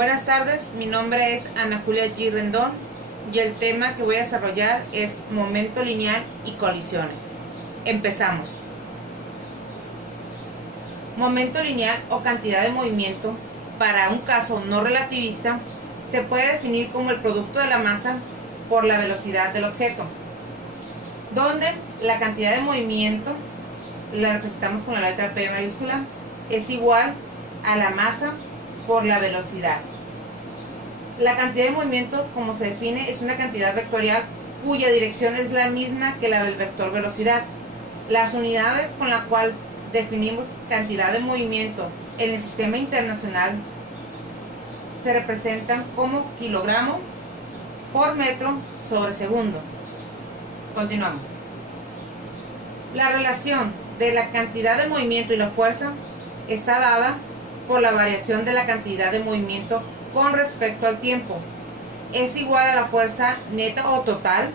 Buenas tardes, mi nombre es Ana Julia G. Rendón y el tema que voy a desarrollar es momento lineal y colisiones. Empezamos. Momento lineal o cantidad de movimiento, para un caso no relativista, se puede definir como el producto de la masa por la velocidad del objeto, donde la cantidad de movimiento, la representamos con la letra P mayúscula, es igual a la masa por la velocidad. La cantidad de movimiento, como se define, es una cantidad vectorial cuya dirección es la misma que la del vector velocidad. Las unidades con las cuales definimos cantidad de movimiento en el sistema internacional se representan como kilogramo por metro sobre segundo. Continuamos. La relación de la cantidad de movimiento y la fuerza está dada por la variación de la cantidad de movimiento con respecto al tiempo. Es igual a la fuerza neta o total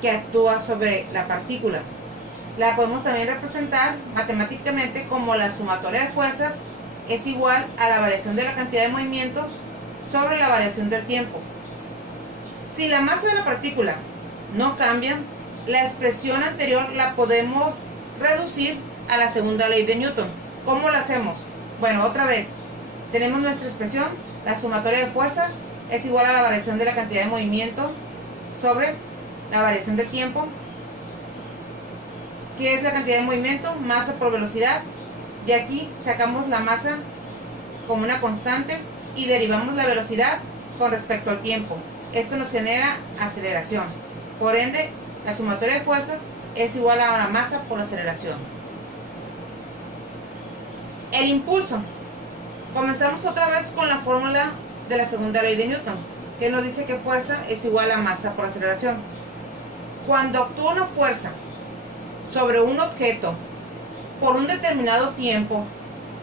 que actúa sobre la partícula. La podemos también representar matemáticamente como la sumatoria de fuerzas es igual a la variación de la cantidad de movimiento sobre la variación del tiempo. Si la masa de la partícula no cambia, la expresión anterior la podemos reducir a la segunda ley de Newton. ¿Cómo lo hacemos? Bueno, otra vez, tenemos nuestra expresión, la sumatoria de fuerzas es igual a la variación de la cantidad de movimiento sobre la variación del tiempo. ¿Qué es la cantidad de movimiento? Masa por velocidad. De aquí sacamos la masa como una constante y derivamos la velocidad con respecto al tiempo. Esto nos genera aceleración. Por ende, la sumatoria de fuerzas es igual a la masa por la aceleración. El impulso. Comenzamos otra vez con la fórmula de la segunda ley de Newton, que nos dice que fuerza es igual a masa por aceleración. Cuando actúa una fuerza sobre un objeto por un determinado tiempo,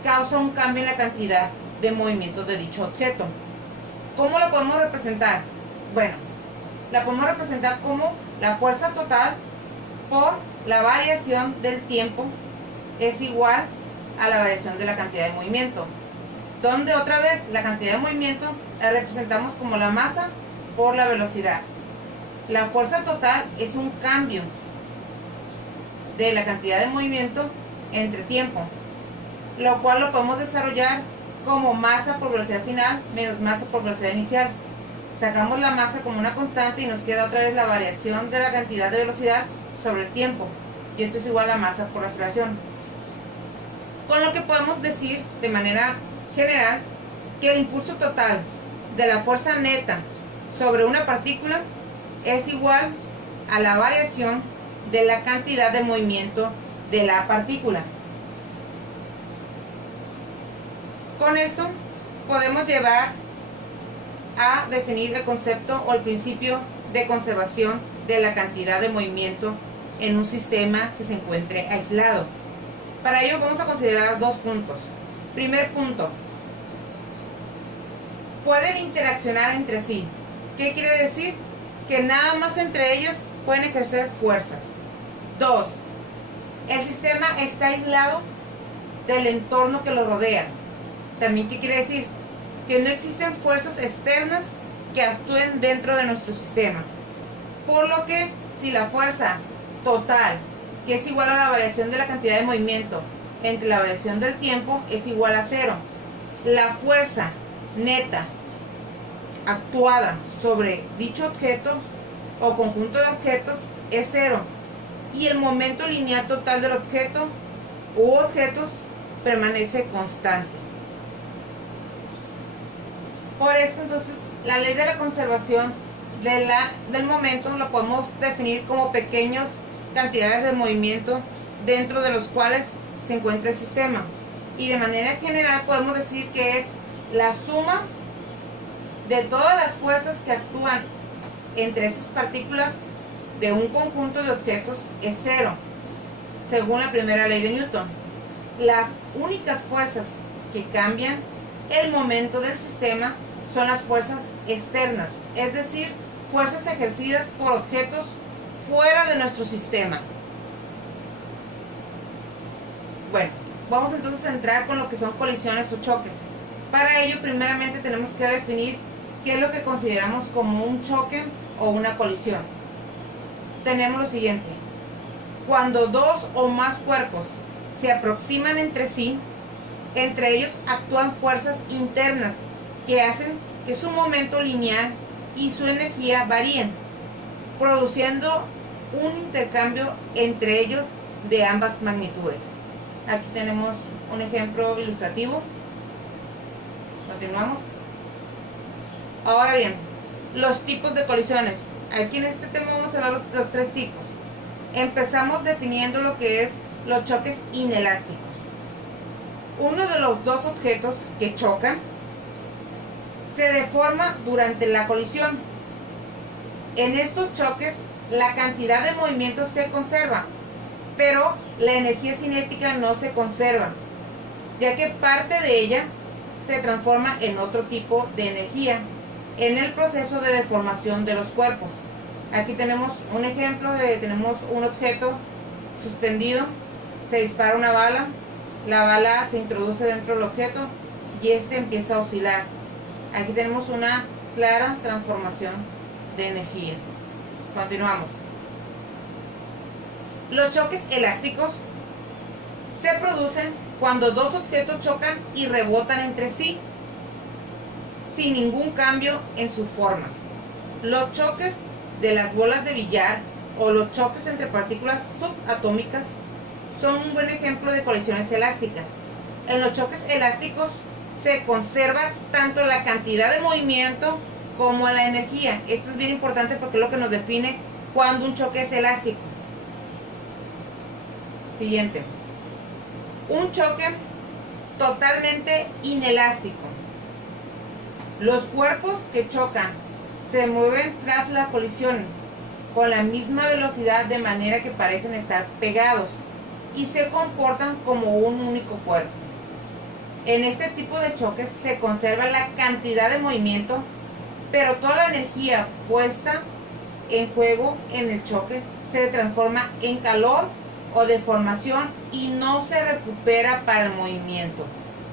causa un cambio en la cantidad de movimiento de dicho objeto. ¿Cómo lo podemos representar? Bueno, la podemos representar como la fuerza total por la variación del tiempo es igual a la variación de la cantidad de movimiento, donde otra vez la cantidad de movimiento la representamos como la masa por la velocidad. La fuerza total es un cambio de la cantidad de movimiento entre tiempo, lo cual lo podemos desarrollar como masa por velocidad final menos masa por velocidad inicial. Sacamos la masa como una constante y nos queda otra vez la variación de la cantidad de velocidad sobre el tiempo, y esto es igual a masa por aceleración. Con lo que podemos decir de manera general que el impulso total de la fuerza neta sobre una partícula es igual a la variación de la cantidad de movimiento de la partícula. Con esto podemos llevar a definir el concepto o el principio de conservación de la cantidad de movimiento en un sistema que se encuentre aislado. Para ello vamos a considerar dos puntos. Primer punto, pueden interaccionar entre sí. ¿Qué quiere decir? Que nada más entre ellos pueden ejercer fuerzas. 2. El sistema está aislado del entorno que lo rodea. También, ¿qué quiere decir? Que no existen fuerzas externas que actúen dentro de nuestro sistema. Por lo que, si la fuerza total, que es igual a la variación de la cantidad de movimiento entre la variación del tiempo, es igual a 0. La fuerza neta actuada sobre dicho objeto o conjunto de objetos es 0. Y el momento lineal total del objeto u objetos permanece constante. Por esto, entonces, la ley de la conservación del momento lo podemos definir como pequeñas cantidades de movimiento dentro de los cuales se encuentra el sistema. Y de manera general podemos decir que es la suma de todas las fuerzas que actúan entre esas partículas de un conjunto de objetos es 0, según la primera ley de Newton. Las únicas fuerzas que cambian el momento del sistema son las fuerzas externas, es decir, fuerzas ejercidas por objetos fuera de nuestro sistema. Bueno, vamos entonces a entrar con lo que son colisiones o choques. Para ello, primeramente tenemos que definir qué es lo que consideramos como un choque o una colisión. Tenemos lo siguiente: cuando dos o más cuerpos se aproximan entre sí, entre ellos actúan fuerzas internas que hacen que su momento lineal y su energía varíen, produciendo un intercambio entre ellos de ambas magnitudes. Aquí tenemos un ejemplo ilustrativo. Continuamos. Ahora bien, los tipos de colisiones. Aquí en este tema vamos a hablar los tres tipos. Empezamos definiendo lo que es los choques inelásticos. Uno de los dos objetos que chocan se deforma durante la colisión. En estos choques, la cantidad de movimiento se conserva, pero la energía cinética no se conserva, ya que parte de ella se transforma en otro tipo de energía en el proceso de deformación de los cuerpos. Aquí tenemos un ejemplo tenemos un objeto suspendido, se dispara una bala, la bala se introduce dentro del objeto y este empieza a oscilar. Aquí tenemos una clara transformación de energía. Continuamos. Los choques elásticos se producen cuando dos objetos chocan y rebotan entre sí, sin ningún cambio en sus formas. Los choques de las bolas de billar o los choques entre partículas subatómicas son un buen ejemplo de colisiones elásticas. En los choques elásticos se conserva tanto la cantidad de movimiento como la energía. Esto es bien importante porque es lo que nos define cuando un choque es elástico. Siguiente. Un choque totalmente inelástico. Los cuerpos que chocan se mueven tras la colisión con la misma velocidad, de manera que parecen estar pegados y se comportan como un único cuerpo. En este tipo de choques se conserva la cantidad de movimiento, pero toda la energía puesta en juego en el choque se transforma en calor o deformación y no se recupera para el movimiento.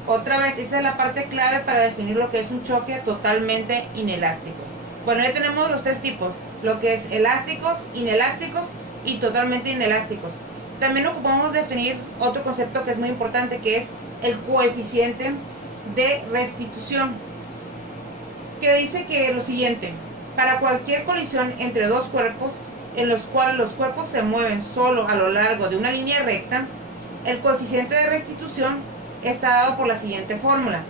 Otra vez, esa es la parte clave para definir lo que es un choque totalmente inelástico. Bueno, ya tenemos los tres tipos, lo que es elásticos, inelásticos y totalmente inelásticos. También ocupamos definir otro concepto que es muy importante, que es el coeficiente de restitución, que dice que lo siguiente: para cualquier colisión entre dos cuerpos en los cuales los cuerpos se mueven solo a lo largo de una línea recta, el coeficiente de restitución está dado por la siguiente fórmula.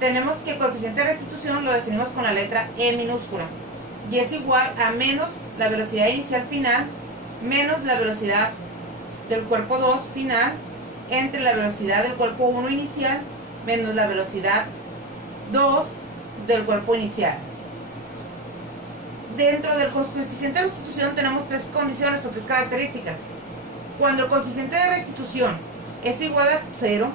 Tenemos que el coeficiente de restitución lo definimos con la letra E minúscula y es igual a menos la velocidad inicial final menos la velocidad del cuerpo 2 final entre la velocidad del cuerpo 1 inicial menos la velocidad 2 del cuerpo inicial. Dentro del coeficiente de restitución tenemos tres condiciones o tres características. Cuando el coeficiente de restitución es igual a 0,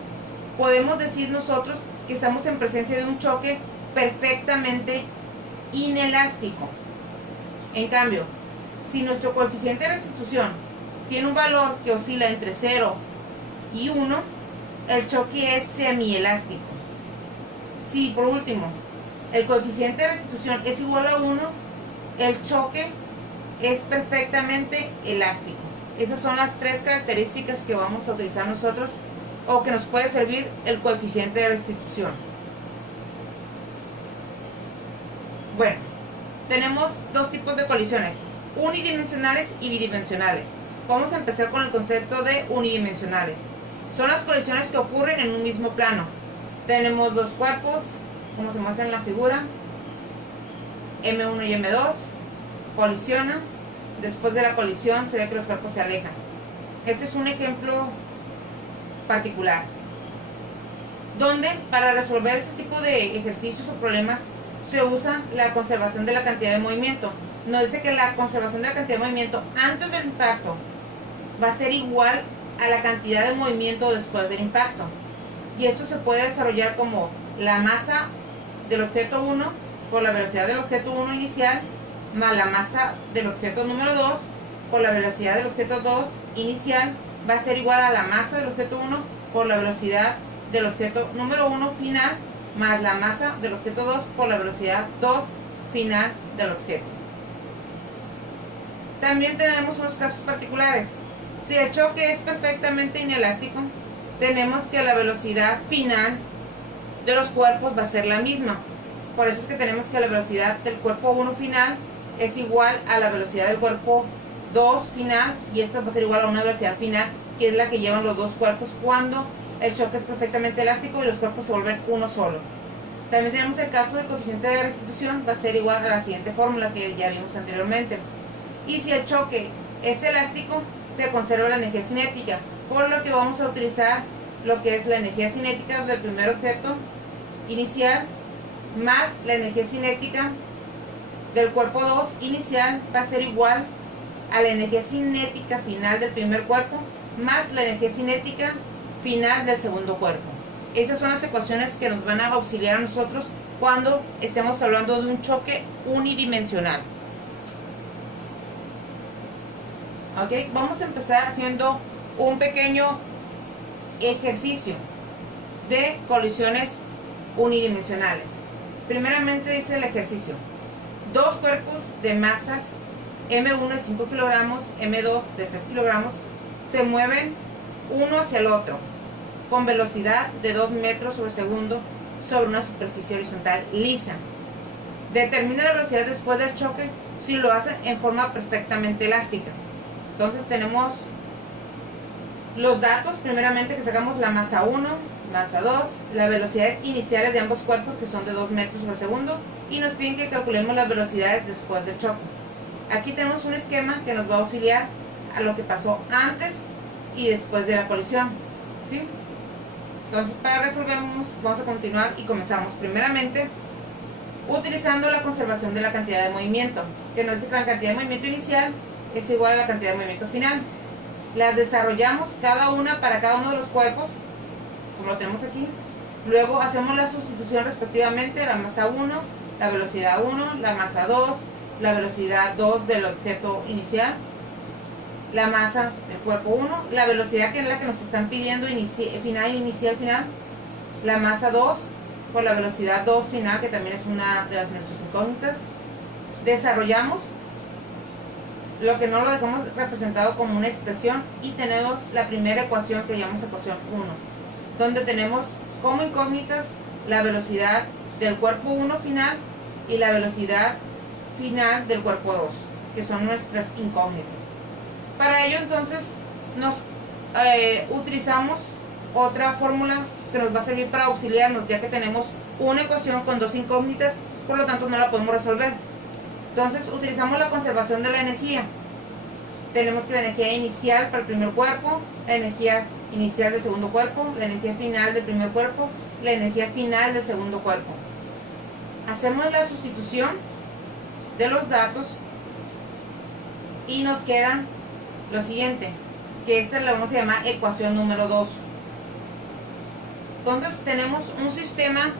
podemos decir nosotros que estamos en presencia de un choque perfectamente inelástico. En cambio, si nuestro coeficiente de restitución tiene un valor que oscila entre 0 y 1, el choque es semielástico. Si, por último, el coeficiente de restitución es igual a 1, el choque es perfectamente elástico. Esas son las tres características que vamos a utilizar nosotros o que nos puede servir el coeficiente de restitución. Bueno, tenemos dos tipos de colisiones, unidimensionales y bidimensionales. Vamos a empezar con el concepto de unidimensionales. Son las colisiones que ocurren en un mismo plano. Tenemos dos cuerpos, como se muestra en la figura, M1 y M2, colisionan. Después de la colisión se ve que los cuerpos se alejan. Este es un ejemplo particular, donde para resolver este tipo de ejercicios o problemas se usa la conservación de la cantidad de movimiento. Nos dice que la conservación de la cantidad de movimiento antes del impacto va a ser igual a la cantidad de movimiento después del impacto, y esto se puede desarrollar como la masa del objeto 1 por la velocidad del objeto 1 inicial más la masa del objeto número 2 por la velocidad del objeto 2 inicial va a ser igual a la masa del objeto 1 por la velocidad del objeto número 1 final más la masa del objeto 2 por la velocidad 2 final del objeto. También tenemos unos casos particulares. Si el choque es perfectamente inelástico, tenemos que la velocidad final de los cuerpos va a ser la misma. Por eso es que tenemos que la velocidad del cuerpo 1 final es igual a la velocidad del cuerpo 2 final, y esto va a ser igual a una velocidad final, que es la que llevan los dos cuerpos cuando el choque es perfectamente elástico y los cuerpos se vuelven uno solo. También tenemos el caso de coeficiente de restitución, va a ser igual a la siguiente fórmula que ya vimos anteriormente. Y si el choque es elástico, se conserva la energía cinética, por lo que vamos a utilizar lo que es la energía cinética del primer objeto inicial más la energía cinética del cuerpo 2 inicial, va a ser igual a la energía cinética final del primer cuerpo más la energía cinética final del segundo cuerpo. Esas son las ecuaciones que nos van a auxiliar a nosotros cuando estemos hablando de un choque unidimensional. Ok, vamos a empezar haciendo un pequeño ejercicio de colisiones unidimensionales. Primeramente dice el ejercicio: dos cuerpos de masas M1 de 5 kilogramos, M2 de 3 kilogramos se mueven uno hacia el otro con velocidad de 2 metros sobre segundo sobre una superficie horizontal lisa. Determina la velocidad después del choque si lo hacen en forma perfectamente elástica. Entonces tenemos los datos, primeramente que sacamos la masa 1, masa 2, las velocidades iniciales de ambos cuerpos que son de 2 metros por segundo, y nos piden que calculemos las velocidades después del choque. Aquí tenemos un esquema que nos va a auxiliar a lo que pasó antes y después de la colisión, ¿sí? Entonces, para resolvernos, vamos a continuar y comenzamos primeramente utilizando la conservación de la cantidad de movimiento, que nos dice que la cantidad de movimiento inicial es igual a la cantidad de movimiento final. Las desarrollamos cada una para cada uno de los cuerpos, como lo tenemos aquí. Luego hacemos la sustitución respectivamente: la masa 1, la velocidad 1, la masa 2, la velocidad 2 del objeto inicial, la masa del cuerpo 1, la velocidad que es la que nos están pidiendo final, inicial, final, la masa 2 por la velocidad 2 final, que también es una de nuestras incógnitas. Desarrollamos lo que no lo dejamos representado como una expresión y tenemos la primera ecuación que llamamos ecuación 1, donde tenemos como incógnitas la velocidad del cuerpo 1 final y la velocidad final del cuerpo 2, que son nuestras incógnitas. Para ello entonces nos utilizamos otra fórmula que nos va a servir para auxiliarnos, ya que tenemos una ecuación con dos incógnitas, por lo tanto no la podemos resolver. Entonces utilizamos la conservación de la energía. Tenemos que la energía inicial para el primer cuerpo, la energía inicial del segundo cuerpo, la energía final del primer cuerpo, la energía final del segundo cuerpo. Hacemos la sustitución de los datos y nos queda lo siguiente, que esta la vamos a llamar ecuación número 2. Entonces tenemos un sistema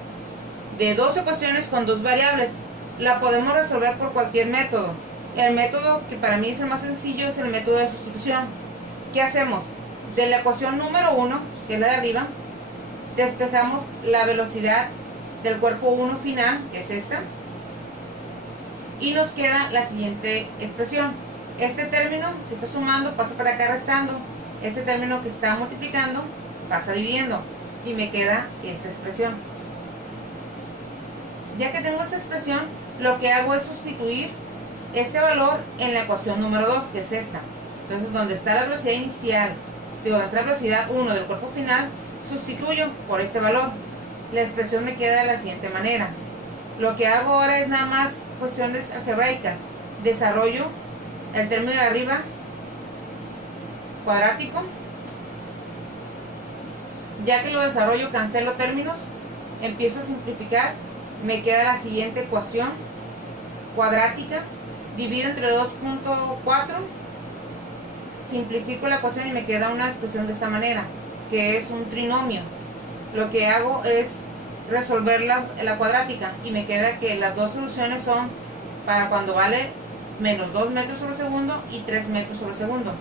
de dos ecuaciones con dos variables. La podemos resolver por cualquier método. El método que para mí es el más sencillo es el método de sustitución. ¿Qué hacemos? De la ecuación número 1, que es la de arriba, despejamos la velocidad del cuerpo 1 final, que es esta, y nos queda la siguiente expresión. Este término que está sumando pasa para acá restando, este término que está multiplicando pasa dividiendo, y me queda esta expresión. Ya que tengo esta expresión, lo que hago es sustituir este valor en la ecuación número 2, que es esta. Entonces, donde está la velocidad inicial, donde está la velocidad 1 del cuerpo final, sustituyo por este valor. La expresión me queda de la siguiente manera. Lo que hago ahora es nada más cuestiones algebraicas. Desarrollo el término de arriba cuadrático. Ya que lo desarrollo, cancelo términos, empiezo a simplificar. Me queda la siguiente ecuación cuadrática, divido entre 2.4, simplifico la ecuación y me queda una expresión de esta manera, que es un trinomio. Lo que hago es resolver la cuadrática y me queda que las dos soluciones son para cuando vale menos 2 metros sobre segundo y 3 metros sobre segundo.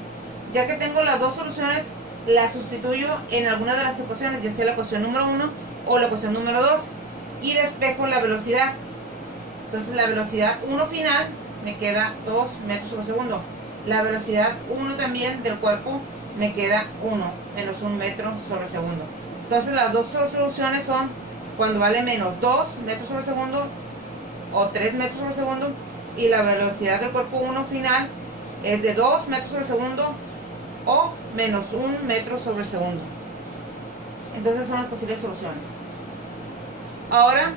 Ya que tengo las dos soluciones, las sustituyo en alguna de las ecuaciones, ya sea la ecuación número 1 o la ecuación número 2. y despejo la velocidad. Entonces la velocidad 1 final me queda 2 metros sobre segundo. La velocidad 1 también del cuerpo me queda 1 menos 1 metro sobre segundo. Entonces las dos soluciones son cuando vale menos 2 metros sobre segundo o 3 metros sobre segundo, y la velocidad del cuerpo 1 final es de 2 metros sobre segundo o menos 1 metro sobre segundo. Entonces son las posibles soluciones. Ahora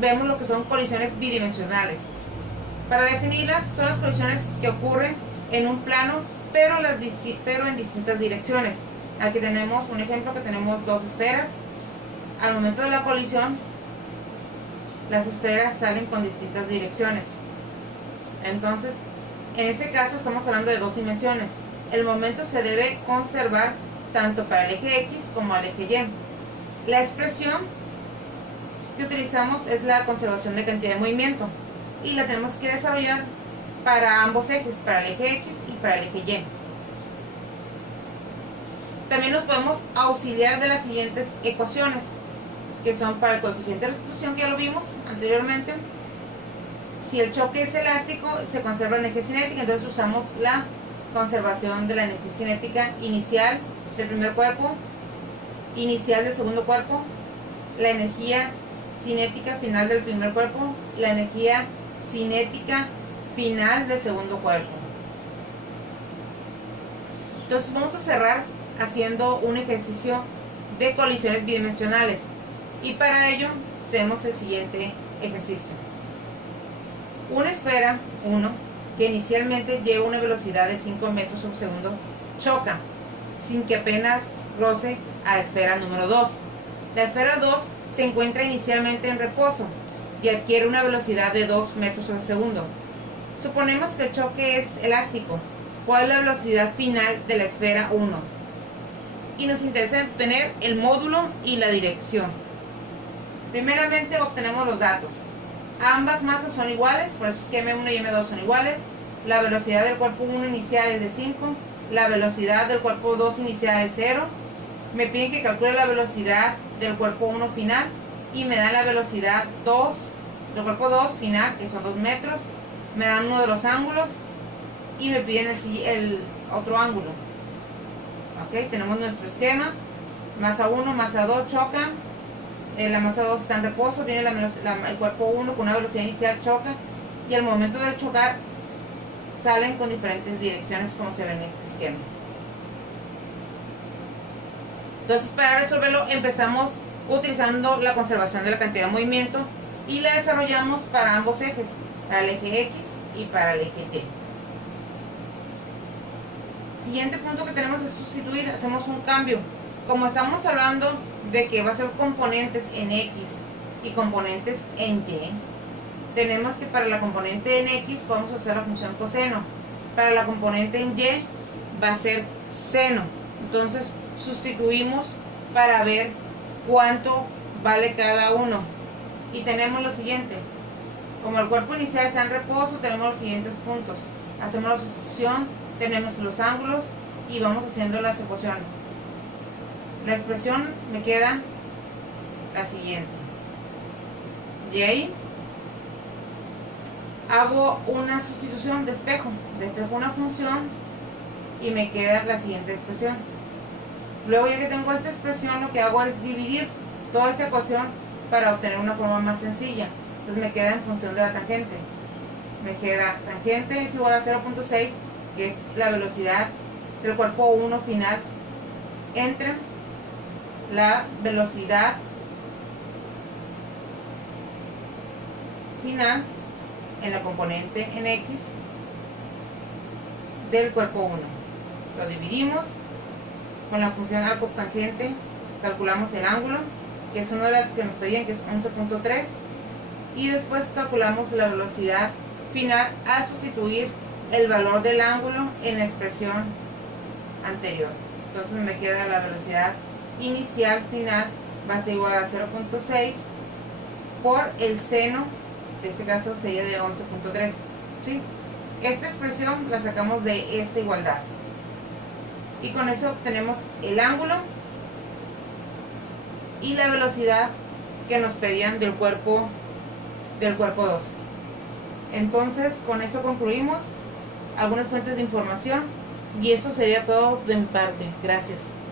vemos lo que son colisiones bidimensionales. Para definirlas, son las colisiones que ocurren en un plano, pero en distintas direcciones. Aquí tenemos un ejemplo que tenemos dos esferas. Al momento de la colisión, las esferas salen con distintas direcciones. Entonces, en este caso estamos hablando de dos dimensiones. El momento se debe conservar tanto para el eje X como el eje Y. La expresión que utilizamos es la conservación de cantidad de movimiento y la tenemos que desarrollar para ambos ejes, para el eje X y para el eje Y. También nos podemos auxiliar de las siguientes ecuaciones, que son para el coeficiente de restitución, que ya lo vimos anteriormente. Si el choque es elástico, se conserva energía cinética, entonces usamos la conservación de la energía cinética inicial del primer cuerpo, inicial del segundo cuerpo, la energía cinética final del primer cuerpo, la energía cinética final del segundo cuerpo. Entonces vamos a cerrar haciendo un ejercicio de colisiones bidimensionales, y para ello tenemos el siguiente ejercicio. Una esfera 1 que inicialmente lleva una velocidad de 5 metros sobre segundo choca sin que apenas roce a la esfera número 2. La esfera 2 se encuentra inicialmente en reposo y adquiere una velocidad de 2 metros sobre segundo. Suponemos que el choque es elástico. ¿Cuál es la velocidad final de la esfera 1? Y nos interesa obtener el módulo y la dirección. Primeramente obtenemos los datos. Ambas masas son iguales, por eso es que M1 y M2 son iguales. La velocidad del cuerpo 1 inicial es de 5, la velocidad del cuerpo 2 inicial es 0. Me piden que calcule la velocidad del cuerpo 1 final y me dan la velocidad 2 del cuerpo 2 final, que son 2 metros. Me dan uno de los ángulos y me piden el otro ángulo. Ok, tenemos nuestro esquema. Masa 1, masa 2 chocan. La masa 2 está en reposo, viene el cuerpo 1 con una velocidad inicial, choca, y al momento de chocar salen con diferentes direcciones, como se ve en este esquema. Entonces, para resolverlo empezamos utilizando la conservación de la cantidad de movimiento y la desarrollamos para ambos ejes, para el eje X y para el eje Y. Siguiente punto que tenemos es sustituir. Hacemos un cambio. Como estamos hablando de que va a ser componentes en X y componentes en Y, tenemos que para la componente en X vamos a usar la función coseno. Para la componente en Y va a ser seno. Entonces sustituimos para ver cuánto vale cada uno. Y tenemos lo siguiente. Como el cuerpo inicial está en reposo, tenemos los siguientes puntos. Hacemos la sustitución, tenemos los ángulos y vamos haciendo las ecuaciones. La expresión me queda la siguiente. Y ahí hago una sustitución, despejo una función y me queda la siguiente expresión. Luego, ya que tengo esta expresión, lo que hago es dividir toda esta ecuación para obtener una forma más sencilla. Entonces me queda en función de la tangente. Me queda tangente es igual a 0.6, que es la velocidad del cuerpo 1 final entre la velocidad final en la componente en X del cuerpo 1. Lo dividimos con la función arco tangente, calculamos el ángulo, que es una de las que nos pedían, que es 11.3, y después calculamos la velocidad final al sustituir el valor del ángulo en la expresión anterior. Entonces me queda la velocidad inicial final va a ser igual a 0.6 por el seno, en este caso sería de 11.3. ¿sí? Esta expresión la sacamos de esta igualdad y con eso obtenemos el ángulo y la velocidad que nos pedían del cuerpo 12. Entonces, con esto concluimos algunas fuentes de información y eso sería todo de mi parte. Gracias.